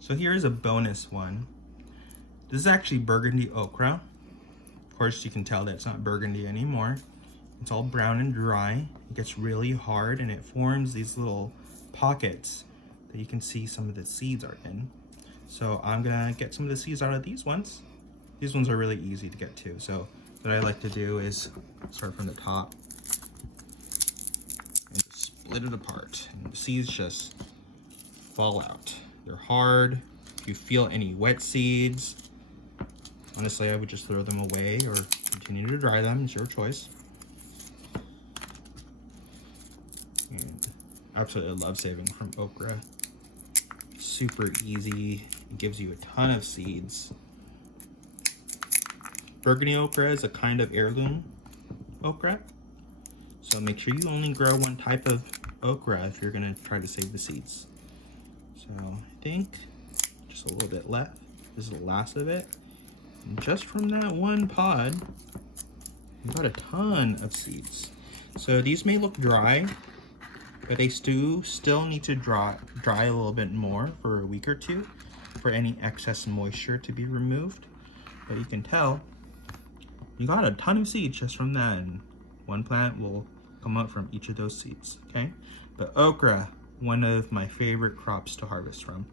So here is a bonus one. This is actually burgundy okra. Of course, you can tell that it's not burgundy anymore. It's all brown and dry. It gets really hard and it forms these little pockets that you can see some of the seeds are in. So I'm gonna get some of the seeds out of these ones. These ones are really easy to get to. So what I like to do is start from the top and just split it apart. And the seeds just fall out. They're hard. If you feel any wet seeds, honestly, I would just throw them away or continue to dry them. It's your choice. And absolutely love saving from okra. Super easy. It gives you a ton of seeds. Burgundy okra is a kind of heirloom okra. So make sure you only grow one type of okra if you're gonna try to save the seeds. So I think just a little bit left. This is the last of it. And just from that one pod, we got a ton of seeds. So these may look dry, but they still need to dry a little bit more for a week or two for any excess moisture to be removed. But you can tell you got a ton of seeds just from that, and one plant will come up from each of those seeds, okay? But okra, one of my favorite crops to harvest from.